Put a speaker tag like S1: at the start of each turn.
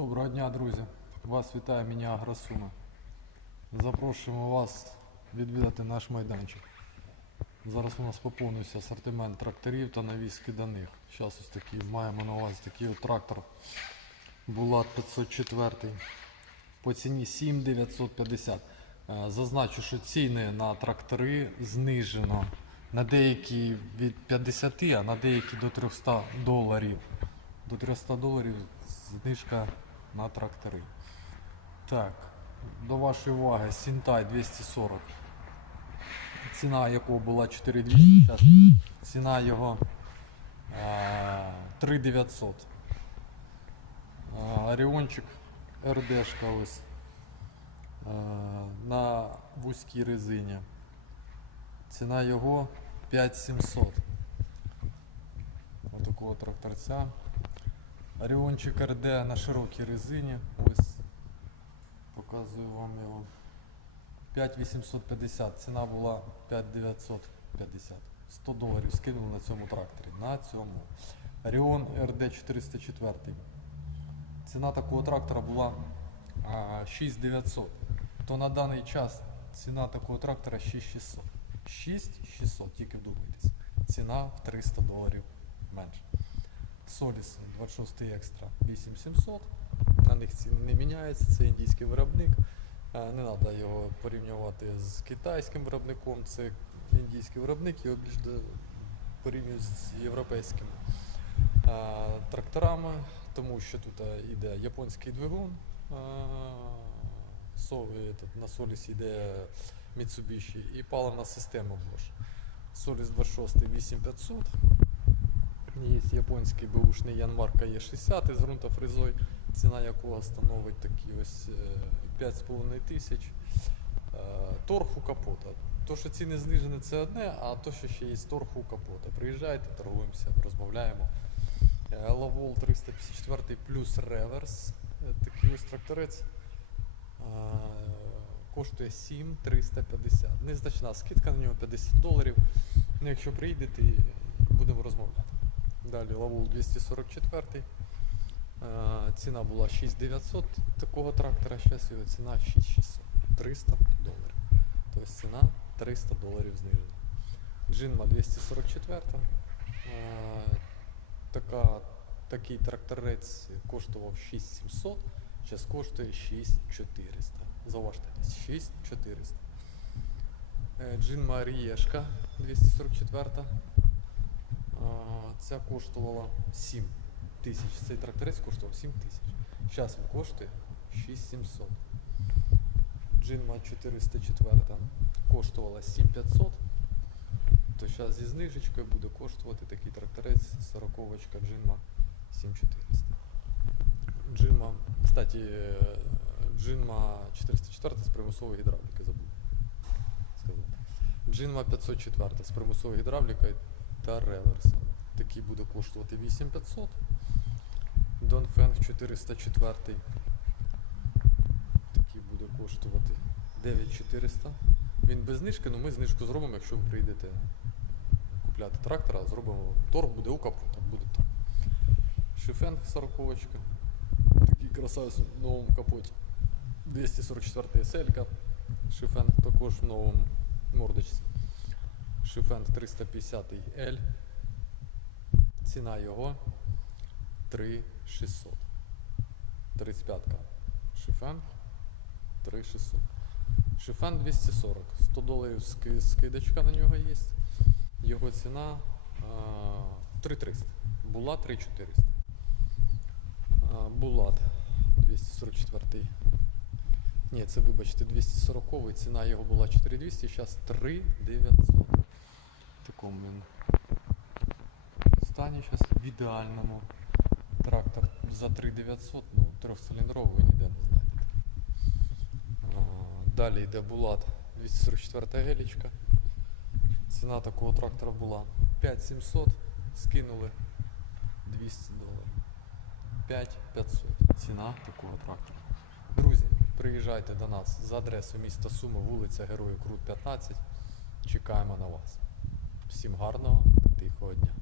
S1: Доброго дня, друзі! Вас вітає мені Агросума. Запрошуємо вас відвідати наш майданчик. Зараз у нас поповнився асортимент тракторів та навіски до них. Зараз ось такі маємо на увазі такий трактор Булат 504 по ціні 7950. Е, Зазначу, що ціни на трактори знижено на деякі від 50, а на деякі до 300 доларів. До 300 доларів знижка на трактори. Так, до вашої уваги, Сінтай 240. Ціна якого була 4200, ціна його е, 3900. Е, Оріончик РДшка ось е, на вузькій резині. Ціна його 5700. Отакого тракторця. Оріончик РД на широкій резині. Ось показую вам його. 5850. Ціна була 5950. 100 доларів скинули на цьому тракторі. На цьому. Оріон РД 404. Ціна такого трактора була 6900. То на даний час ціна такого трактора 6600. 6600, тільки вдумайтесь. Ціна в 300 доларів менше. Соліс 26 екстра 8700. На них ціни не міняються, це індійський виробник. Е, Не треба його порівнювати з китайським виробником, це індійський виробник, його більш порівнюють з європейськими е, тракторами, тому що тут е, йде японський двигун, е, на Солісі йде Mitsubishi і паливна система Bosch. Соліс 26 8500. Є японський бушний Янмарка Е60 з ґрунтофрезою, ціна якого становить такі ось е, 5,5 тисяч. Е, Торг у капота. То, що ціни знижені, це одне, а то, що ще є торг у капота. Приїжджайте, торгуємося, розмовляємо. Е, Лавол 354 плюс реверс. Е, Такий ось тракторець. Е, Коштує 7,350. Незначна скидка на нього 50 доларів. Ну, якщо приїдете, будемо розмовляти. Далі Лавул 244. Е, Ціна була 6900 такого трактора, зараз його ціна 6600. 300 доларів. Тобто ціна 300 доларів знижена. Джинма 244. Е, Така, такий тракторець коштував 6700, зараз коштує 6400. Зауважте, 6400. Е, Джинма Рієшка 244. Ця коштувала 7 тисяч. Цей тракторець коштував 7 тисяч. Зараз він коштує 6700. Джинма 404 коштувала 7500. То зараз зі знижечкою буде коштувати такий тракторець 40 Джинма 7400. Джинма, кстати, е, Джинма 404 з примусової гідравліки забув сказати. Джинма 504 з примусовою гідравлікою та реверсом. Такий буде коштувати 8500. Донфенг 404. Такий буде коштувати 9400. Він без знижки, але ми знижку зробимо, якщо ви прийдете купляти трактора, зробимо торг буде у капота, буде так. Шифенг 40 Такий красавець в новому капоті. 244 SL. Шифенг також в новому мордочці. Шифенг 350 L. Ціна його 3600. 35-ка. Шифенг 3600. Шифен 240. 100 доларів ски- скидочка на нього є. Його ціна а, 3300. Була 3400. А, Булат 244. Ні, це вибачте, 240 ціна його була 4200, зараз 3900. В такому він стані зараз в ідеальному. Трактор за 3900, ну, трьохциліндровий ви ніде не знайдете. А, Далі йде Булат 244 гелічка. Ціна такого трактора була 5700, скинули 200 доларів. 5500 ціна такого трактора. Друзі, приїжджайте до нас за адресою міста Суми, вулиця Героїв Крут 15. Чекаємо на вас. Всім гарного та тихого дня.